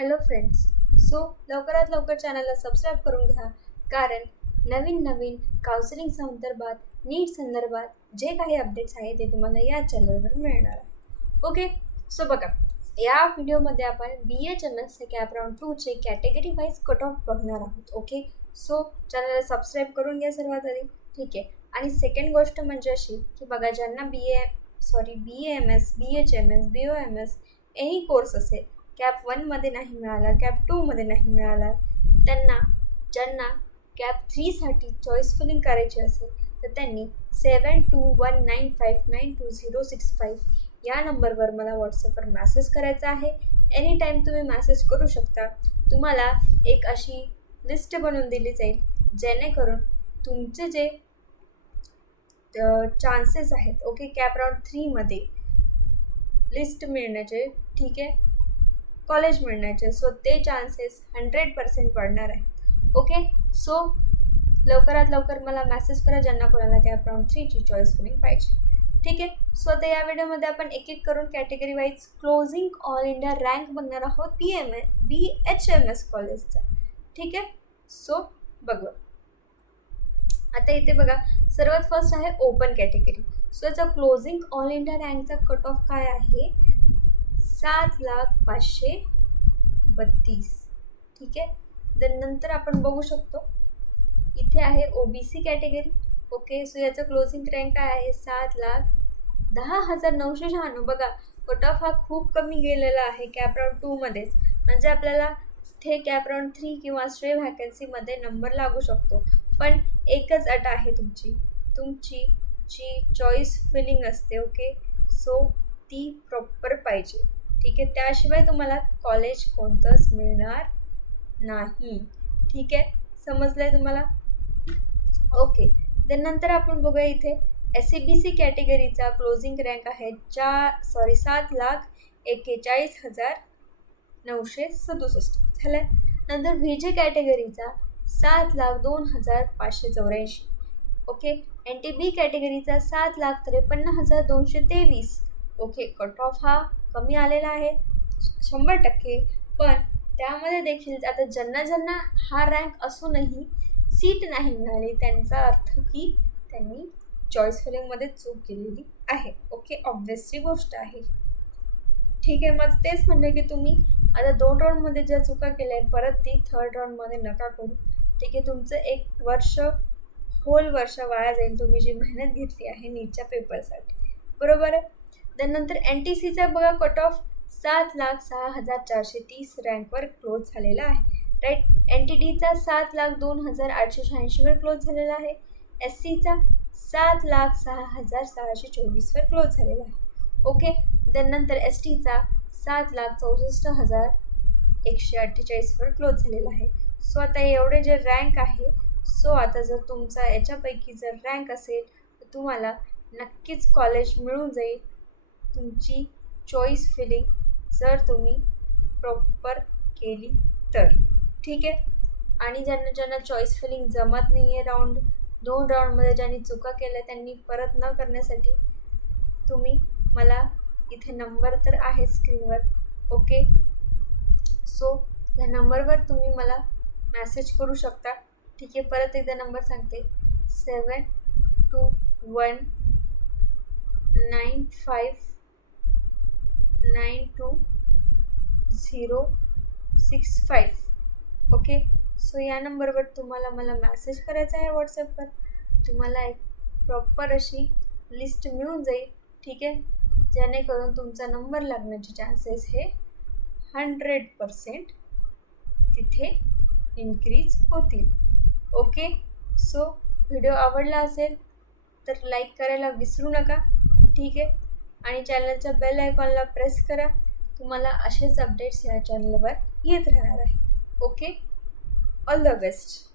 Hello friends so लवकरात लवकर चॅनलला सबस्क्राईब करून घ्या. कारण नवीन नवीन काउन्सिलिंग संदर्भात नीट संदर्भात जे काही अपडेट्स आहे ते तुम्हाला या चॅनलवर मिळणार आहे. ओके सो बघा. या व्हिडिओमध्ये आपण B H M S CAP round टूचे category wise cut off बघणार आहोत. ओके सो चॅनलला सबस्क्राईब करून घ्या सर्वात आधी. ठीक आहे? आणि सेकंड गोष्ट म्हणजे अशी की बघा ज्यांना B A sorry B M S B H M S B O M S any course असेल कॅप वनमध्ये नाही मिळाला कॅप टूमध्ये नाही मिळाला. त्यांना ज्यांना कॅप थ्रीसाठी चॉईस फिलिंग करायची असेल तर त्यांनी seven two one nine five nine two zero six five या नंबरवर मला व्हॉट्सअपवर मॅसेज करायचा आहे. एनी टाईम तुम्ही मॅसेज करू शकता. तुम्हाला एक अशी लिस्ट बनवून दिली जाईल जेणेकरून तुमचे जे चान्सेस आहेत ओके कॅप राऊंड थ्रीमध्ये लिस्ट मिळण्याचे ठीक आहे. कॉलेज मिळण्याचे सो ते चान्सेस हंड्रेड पर्सेंट वाढणार आहेत. ओके सो लवकरात लवकर मला मेसेज करा ज्यांना कोणाला त्या राऊंड थ्रीची चॉईस फिलिंग पाहिजे. ठीक आहे? सो आता या व्हिडिओमध्ये आपण एक एक करून category wise closing all India rank बघणार आहोत B M A B H M S कॉलेजचा ठीक आहे? सो बघू आता इथे बघा सर्वात फर्स्ट आहे ओपन कॅटेगरी सो याचा क्लोजिंग ऑल इंडिया रँकचा कट ऑफ काय आहे? सात लाख पाचशे बत्तीस. ठीक आहे? देन नंतर आपण बघू शकतो. इथे आहे O B C category okay so याचं क्लोजिंग रँक काय आहे? सात लाख दहा हजार नऊशे शहाण्णव. बघा कट ऑफ हा खूप कमी गेलेला आहे कॅप राऊंड टूमध्येच म्हणजे आपल्याला ते कॅप राऊंड थ्री किंवा स्ट्रे व्हॅकन्सीमध्ये नंबर लागू शकतो. पण एकच अट आहे तुमची. तुमची जी चॉईस फिलिंग असते ओके सो ती प्रॉपर पाहिजे. ठीक आहे? त्याशिवाय तुम्हाला कॉलेज कोणतंच मिळणार नाही. ठीक आहे? समजलं आहे तुम्हाला? ओके देन नंतर आपण बघूया इथे. एस सी बी सी कॅटेगरीचा क्लोजिंग रँक आहे चार सॉरी सात लाख एक्केचाळीस हजार नऊशे सदुसष्ट. झालं आहे नंतर व्ही जे कॅटेगरीचा सात लाख दोन हजार पाचशे चौऱ्याऐंशी. ओके एन टी बी कॅटेगरीचा सात लाख त्रेपन्न हजार दोनशे तेवीस. ओके कट ऑफ हा कमी आलेला आहे शंभर टक्के. पण त्यामध्ये देखील आता ज्यांना ज्यांना हा रँक असूनही सीट नाही मिळाली त्यांचा अर्थ की त्यांनी चॉईस फिलिंगमध्ये चूक केलेली आहे. ओके ऑब्व्हियसली गोष्ट आहे. ठीक आहे मग तेच म्हणलं की तुम्ही आता दोन राऊंडमध्ये ज्या चुका केल्या आहेत परत ती थर्ड राऊंडमध्ये नका करू. ठीक आहे तुमचं एक वर्ष होल वर्ष वाया जाईल तुम्ही जी मेहनत घेतली आहे नीटच्या पेपरसाठी बरोबर? आहे त्यानंतर एन टी सीचा बघा कट ऑफ सात लाख सहा हजार चारशे तीस रँकवर क्लोज झालेला आहे. राईट एन टी डीचा सात लाख दोन हजार आठशे शहाऐंशीवर क्लोज झालेला आहे. एस सीचा सात लाख सहा हजार सहाशे चोवीसवर क्लोज झालेला आहे. ओके त्यानंतर एस टीचा सात लाख चौसष्ट हजार एकशे अठ्ठेचाळीसवर क्लोज झालेला आहे. सो आता एवढे जे रँक आहे सो आता जर तुमचा याच्यापैकी जर रँक असेल तर तुम्हाला नक्कीच कॉलेज मिळून जाईल. तुमची चॉईस फिलिंग जर तुम्ही प्रॉपर केली तर. ठीक आहे? आणि ज्यांना ज्यांना चॉईस फिलिंग जमत नाही आहे राऊंड दोन राऊंडमध्ये ज्यांनी चुका केल्या त्यांनी परत न करण्यासाठी तुम्ही मला इथे नंबर तर आहे स्क्रीनवर ओके सो ह्या नंबरवर तुम्ही मला मॅसेज करू शकता. ठीक आहे? परत एकदा नंबर सांगते. Seven two one nine five nine two zero six five. Okay? So या नंबरवर तुम्हाला मला मॅसेज करायचा आहे व्हॉट्सअपवर तुम्हाला एक प्रॉपर अशी लिस्ट मिळून जाईल ठीक आहे? जेणेकरून तुमचा नंबर लागण्याचे चान्सेस हे हंड्रेड पर्सेंट तिथे इन्क्रीज होतील. ओके? सो व्हिडिओ आवडला असेल तर लाईक करायला विसरू नका ठीक आहे? आणि चॅनलच्या बेल आयकॉनला प्रेस करा. तुम्हाला असेच अपडेट्स या चॅनलवर येत राहणार आहे. ओके? All the best